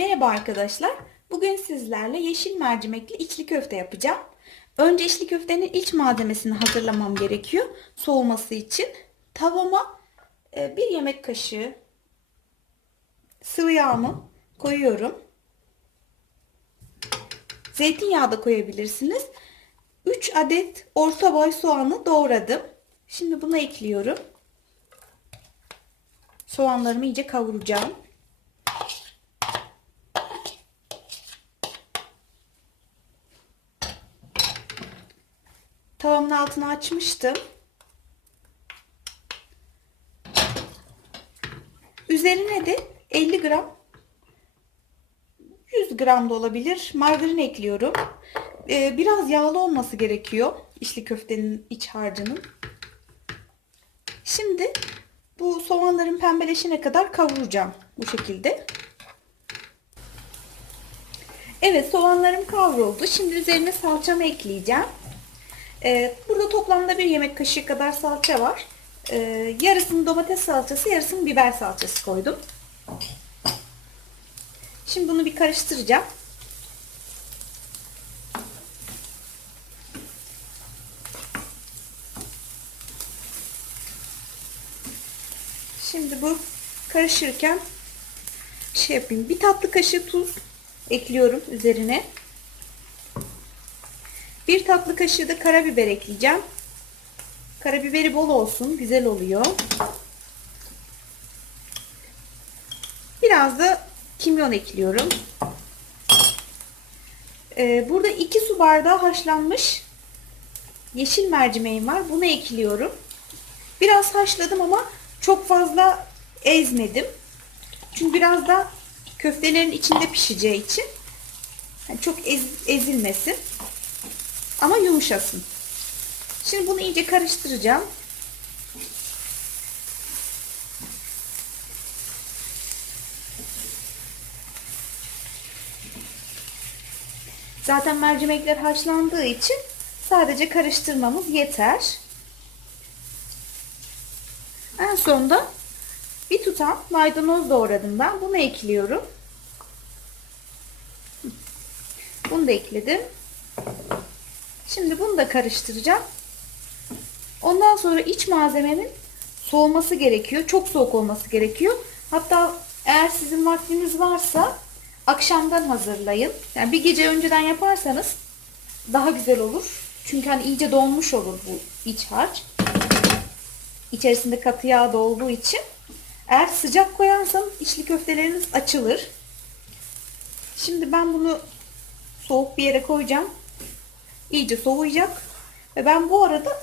Merhaba arkadaşlar. Bugün sizlerle yeşil mercimekli içli köfte yapacağım. Önce içli köftenin iç malzemesini hazırlamam gerekiyor soğuması için. Tavama e, bir yemek kaşığı sıvı yağımı koyuyorum. Zeytinyağı da koyabilirsiniz. 3 adet orta boy soğanı doğradım. Şimdi bunu ekliyorum. Soğanlarımı iyice kavuracağım. Tavamın altını açmıştım. Üzerine de 50 gram 100 gram da olabilir margarin ekliyorum. Ee, biraz yağlı olması gerekiyor içli köftenin iç harcının. Şimdi bu soğanların pembeleşene kadar kavuracağım bu şekilde. Evet soğanlarım kavruldu. Şimdi üzerine salçamı ekleyeceğim. Ee, burada toplamda bir yemek kaşığı kadar salça var. Ee, yarısını domates salçası, yarısını biber salçası koydum. Şimdi bunu bir karıştıracağım. Şimdi bu karışırken şey yapayım. Bir tatlı kaşığı tuz ekliyorum üzerine. Tatlı kaşığı da karabiber ekleyeceğim. Karabiberi bol olsun. Güzel oluyor. Biraz da kimyon ekliyorum. Ee, burada 2 su bardağı haşlanmış yeşil mercimeğim var. Bunu ekliyorum. Biraz haşladım ama çok fazla ezmedim. Çünkü biraz da köftelerin içinde pişeceği için çok ez, ezilmesin. Ama yumuşasın. Şimdi bunu iyice karıştıracağım. Zaten mercimekler haşlandığı için sadece karıştırmamız yeter. En sonda bir tutam maydanoz doğradım ben. Bunu ekliyorum. Bunu da ekledim. Şimdi bunu da karıştıracağım. Ondan sonra iç malzemenin soğuması gerekiyor. Çok soğuk olması gerekiyor. Hatta eğer sizin vaktiniz varsa akşamdan hazırlayın. Yani bir gece önceden yaparsanız daha güzel olur. Çünkü hani iyice donmuş olur bu iç harç. İçerisinde katı yağ da olduğu için. Eğer sıcak koyarsanız içli köfteleriniz açılır. Şimdi ben bunu soğuk bir yere koyacağım. İyice soğuyacak. Ve ben bu arada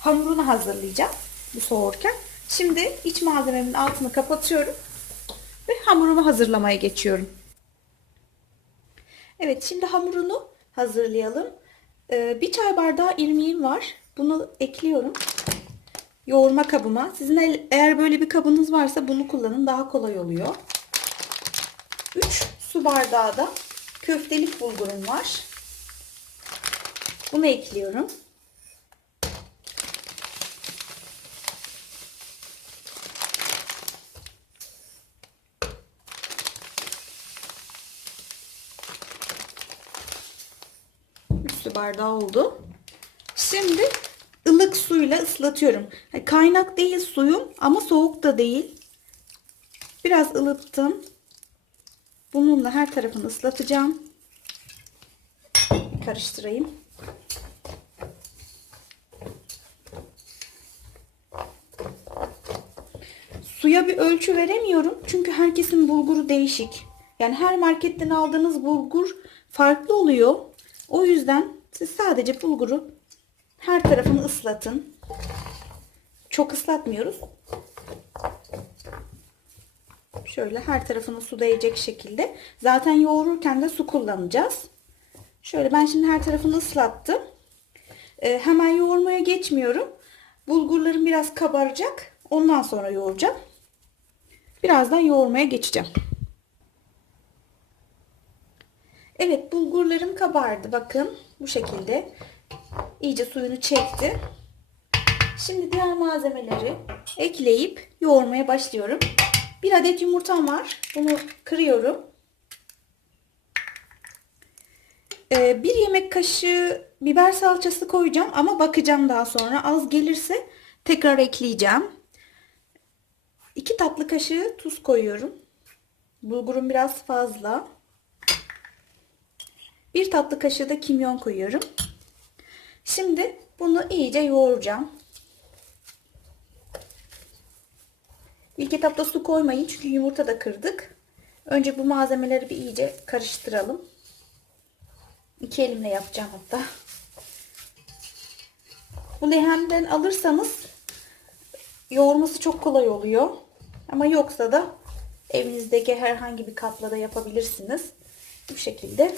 hamurunu hazırlayacağım. Bu soğurken. Şimdi iç malzememin altını kapatıyorum. Ve hamurumu hazırlamaya geçiyorum. Evet şimdi hamurunu hazırlayalım. Ee, bir çay bardağı irmiğim var. Bunu ekliyorum. Yoğurma kabıma. Sizin el, eğer böyle bir kabınız varsa bunu kullanın. Daha kolay oluyor. 3 su bardağı da köftelik bulgurum var. Bunu ekliyorum. Su bardağı oldu. Şimdi ılık suyla ıslatıyorum. Kaynak değil suyum ama soğuk da değil. Biraz ılıttım. Bununla her tarafını ıslatacağım. Karıştırayım. Suya bir ölçü veremiyorum. Çünkü herkesin bulguru değişik. Yani her marketten aldığınız bulgur farklı oluyor. O yüzden siz sadece bulguru her tarafını ıslatın. Çok ıslatmıyoruz. Şöyle her tarafını su değecek şekilde. Zaten yoğururken de su kullanacağız. Şöyle ben şimdi her tarafını ıslattım. Ee, hemen yoğurmaya geçmiyorum. Bulgurlarım biraz kabaracak. Ondan sonra yoğuracağım. Birazdan yoğurmaya geçeceğim. Evet bulgurlarım kabardı. Bakın bu şekilde. İyice suyunu çekti. Şimdi diğer malzemeleri ekleyip yoğurmaya başlıyorum. Bir adet yumurtam var. Bunu kırıyorum. Ee, bir yemek kaşığı biber salçası koyacağım ama bakacağım daha sonra. Az gelirse tekrar ekleyeceğim. 2 tatlı kaşığı tuz koyuyorum. Bulgurum biraz fazla. 1 tatlı kaşığı da kimyon koyuyorum. Şimdi bunu iyice yoğuracağım. İlk etapta su koymayın çünkü yumurta da kırdık. Önce bu malzemeleri bir iyice karıştıralım. İki elimle yapacağım hatta. Bu leğenden alırsanız yoğurması çok kolay oluyor. Ama yoksa da evinizdeki herhangi bir kapla da yapabilirsiniz. Bu şekilde.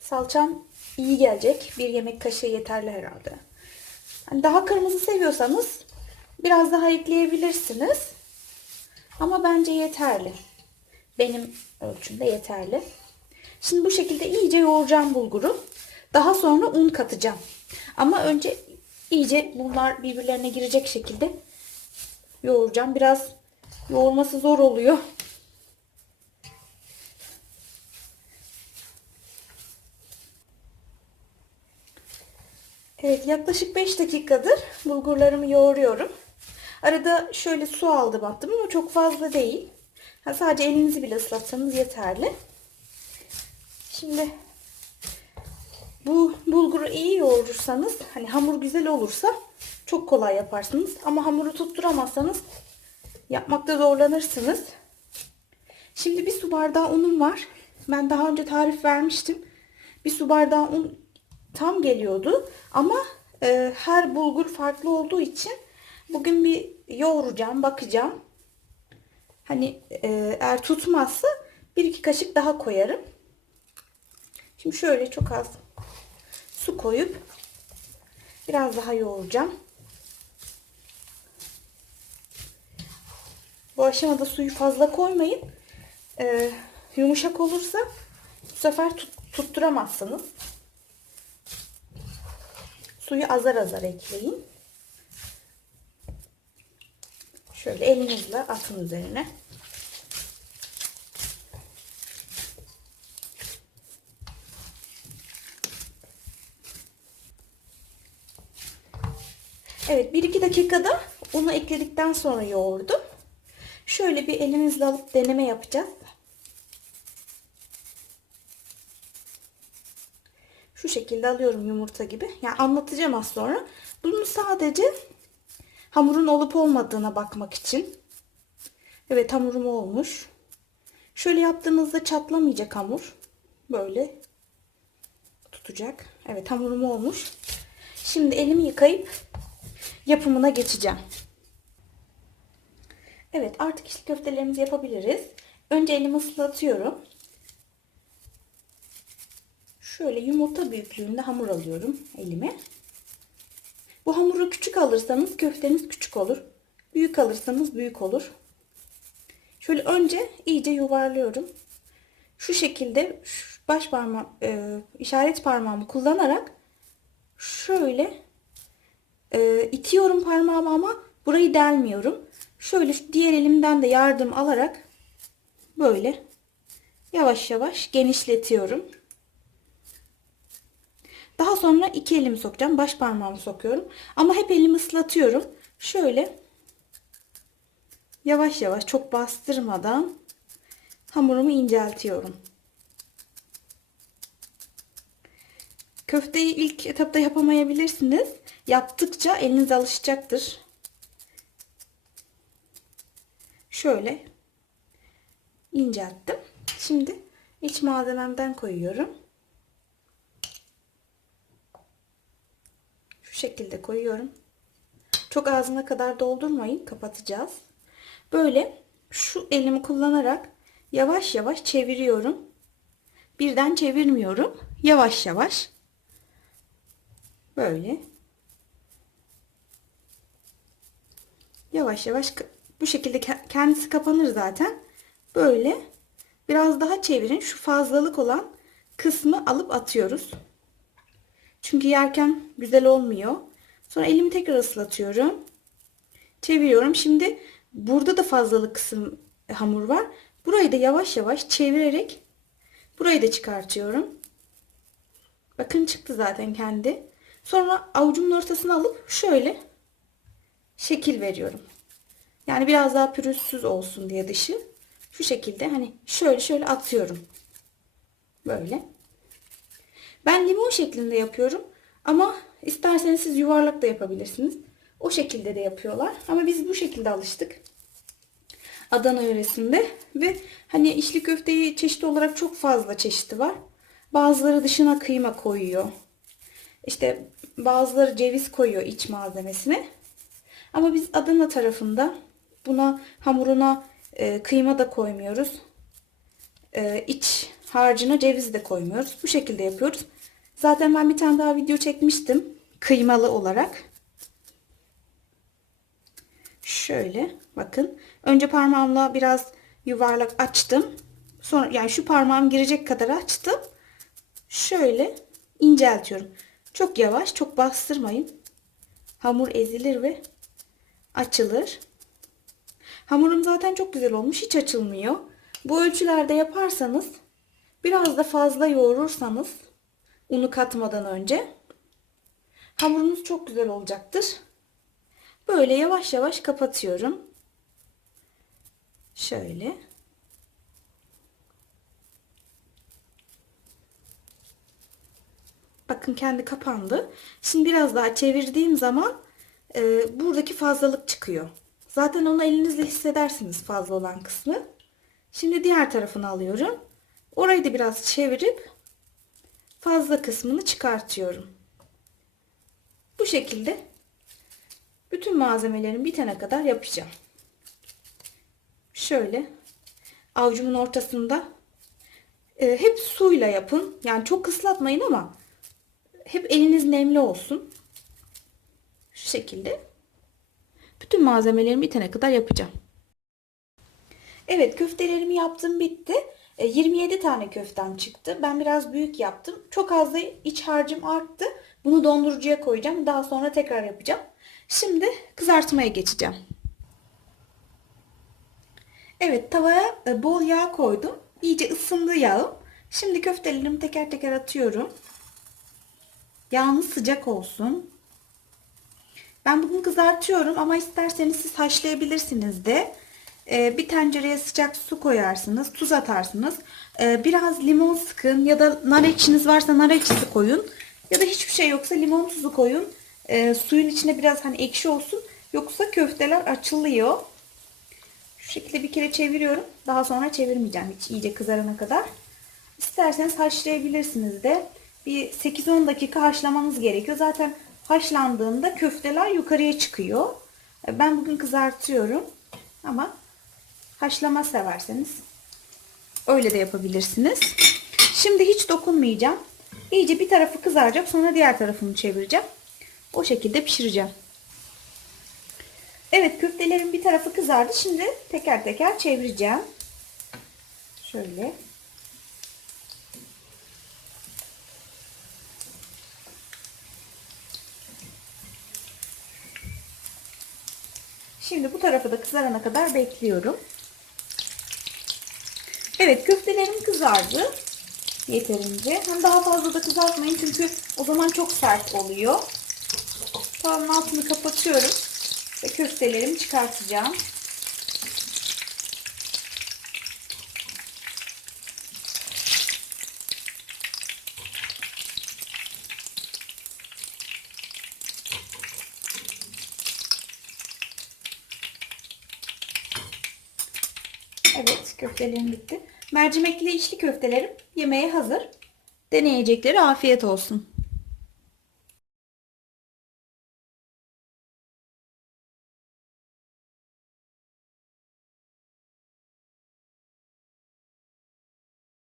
Salçam iyi gelecek. Bir yemek kaşığı yeterli herhalde. Hani daha kırmızı seviyorsanız biraz daha ekleyebilirsiniz. Ama bence yeterli. Benim ölçümde yeterli. Şimdi bu şekilde iyice yoğuracağım bulguru. Daha sonra un katacağım. Ama önce iyice bunlar birbirlerine girecek şekilde yoğuracağım. Biraz yoğurması zor oluyor. Evet yaklaşık 5 dakikadır bulgurlarımı yoğuruyorum. Arada şöyle su aldım attım ama çok fazla değil. Ha, sadece elinizi bile ıslatsanız yeterli. Şimdi bu bulguru iyi yoğurursanız hani hamur güzel olursa çok kolay yaparsınız. Ama hamuru tutturamazsanız yapmakta zorlanırsınız. Şimdi bir su bardağı unum var. Ben daha önce tarif vermiştim. Bir su bardağı un tam geliyordu. Ama e, her bulgur farklı olduğu için bugün bir yoğuracağım, bakacağım. Hani e, eğer tutmazsa bir iki kaşık daha koyarım. Şimdi şöyle çok az su koyup biraz daha yoğuracağım. Bu aşamada suyu fazla koymayın. Ee, yumuşak olursa bu sefer tut, tutturamazsınız. Suyu azar azar ekleyin. Şöyle elinizle atın üzerine. Evet 1-2 dakikada unu ekledikten sonra yoğurdum. Şöyle bir elimizle alıp deneme yapacağız. Şu şekilde alıyorum yumurta gibi. Yani anlatacağım az sonra. Bunu sadece hamurun olup olmadığına bakmak için. Evet hamurum olmuş. Şöyle yaptığınızda çatlamayacak hamur. Böyle tutacak. Evet hamurum olmuş. Şimdi elimi yıkayıp yapımına geçeceğim. Evet artık içli köftelerimizi yapabiliriz. Önce elimi ıslatıyorum. Şöyle yumurta büyüklüğünde hamur alıyorum elime. Bu hamuru küçük alırsanız köfteniz küçük olur. Büyük alırsanız büyük olur. Şöyle önce iyice yuvarlıyorum. Şu şekilde baş parmağım, e, işaret parmağımı kullanarak şöyle e, itiyorum parmağımı ama burayı delmiyorum. Şöyle diğer elimden de yardım alarak böyle yavaş yavaş genişletiyorum. Daha sonra iki elimi sokacağım. Baş parmağımı sokuyorum. Ama hep elimi ıslatıyorum. Şöyle yavaş yavaş çok bastırmadan hamurumu inceltiyorum. Köfteyi ilk etapta yapamayabilirsiniz. Yaptıkça eliniz alışacaktır. Şöyle incelttim. Şimdi iç malzememden koyuyorum. Şu şekilde koyuyorum. Çok ağzına kadar doldurmayın. Kapatacağız. Böyle şu elimi kullanarak yavaş yavaş çeviriyorum. Birden çevirmiyorum. Yavaş yavaş. Böyle. Yavaş yavaş bu şekilde kendisi kapanır zaten. Böyle biraz daha çevirin. Şu fazlalık olan kısmı alıp atıyoruz. Çünkü yerken güzel olmuyor. Sonra elimi tekrar ıslatıyorum. Çeviriyorum. Şimdi burada da fazlalık kısım hamur var. Burayı da yavaş yavaş çevirerek burayı da çıkartıyorum. Bakın çıktı zaten kendi. Sonra avucumun ortasına alıp şöyle şekil veriyorum. Yani biraz daha pürüzsüz olsun diye dışı. Şu şekilde hani şöyle şöyle atıyorum. Böyle. Ben limon şeklinde yapıyorum. Ama isterseniz siz yuvarlak da yapabilirsiniz. O şekilde de yapıyorlar. Ama biz bu şekilde alıştık. Adana yöresinde ve hani içli köfteyi çeşit olarak çok fazla çeşidi var. Bazıları dışına kıyma koyuyor. İşte bazıları ceviz koyuyor iç malzemesine. Ama biz Adana tarafında buna hamuruna e, kıyma da koymuyoruz. E, iç harcına ceviz de koymuyoruz. Bu şekilde yapıyoruz. Zaten ben bir tane daha video çekmiştim. Kıymalı olarak. Şöyle bakın. Önce parmağımla biraz yuvarlak açtım. Sonra yani şu parmağım girecek kadar açtım. Şöyle inceltiyorum. Çok yavaş, çok bastırmayın. Hamur ezilir ve açılır. Hamurum zaten çok güzel olmuş. Hiç açılmıyor. Bu ölçülerde yaparsanız biraz da fazla yoğurursanız unu katmadan önce hamurunuz çok güzel olacaktır. Böyle yavaş yavaş kapatıyorum. Şöyle. Bakın kendi kapandı. Şimdi biraz daha çevirdiğim zaman e, buradaki fazlalık çıkıyor. Zaten onu elinizle hissedersiniz fazla olan kısmı. Şimdi diğer tarafını alıyorum. Orayı da biraz çevirip fazla kısmını çıkartıyorum. Bu şekilde bütün malzemelerin bitene kadar yapacağım. Şöyle avucumun ortasında e, hep suyla yapın. Yani çok ıslatmayın ama hep eliniz nemli olsun. Şu şekilde. Bütün malzemelerim bitene kadar yapacağım. Evet köftelerimi yaptım bitti. E, 27 tane köftem çıktı. Ben biraz büyük yaptım. Çok az da iç harcım arttı. Bunu dondurucuya koyacağım. Daha sonra tekrar yapacağım. Şimdi kızartmaya geçeceğim. Evet tavaya e, bol yağ koydum. İyice ısındı yağım. Şimdi köftelerimi teker teker atıyorum. Yağınız sıcak olsun. Ben bugün kızartıyorum ama isterseniz siz haşlayabilirsiniz de. Ee, bir tencereye sıcak su koyarsınız. Tuz atarsınız. Ee, biraz limon sıkın ya da nar ekşiniz varsa nar ekşisi koyun. Ya da hiçbir şey yoksa limon tuzu koyun. Ee, suyun içine biraz hani ekşi olsun. Yoksa köfteler açılıyor. Şu şekilde bir kere çeviriyorum. Daha sonra çevirmeyeceğim hiç iyice kızarana kadar. İsterseniz haşlayabilirsiniz de. Bir 8-10 dakika haşlamanız gerekiyor. Zaten haşlandığında köfteler yukarıya çıkıyor. Ben bugün kızartıyorum. Ama haşlama severseniz öyle de yapabilirsiniz. Şimdi hiç dokunmayacağım. İyice bir tarafı kızaracak. Sonra diğer tarafını çevireceğim. O şekilde pişireceğim. Evet köftelerin bir tarafı kızardı. Şimdi teker teker çevireceğim. Şöyle. Şimdi bu tarafı da kızarana kadar bekliyorum. Evet köftelerim kızardı. Yeterince. Hem daha fazla da kızartmayın çünkü o zaman çok sert oluyor. Tavanın altını kapatıyorum. Ve köftelerimi çıkartacağım. Evet köftelerim bitti. Mercimekli içli köftelerim yemeğe hazır. Deneyecekleri afiyet olsun.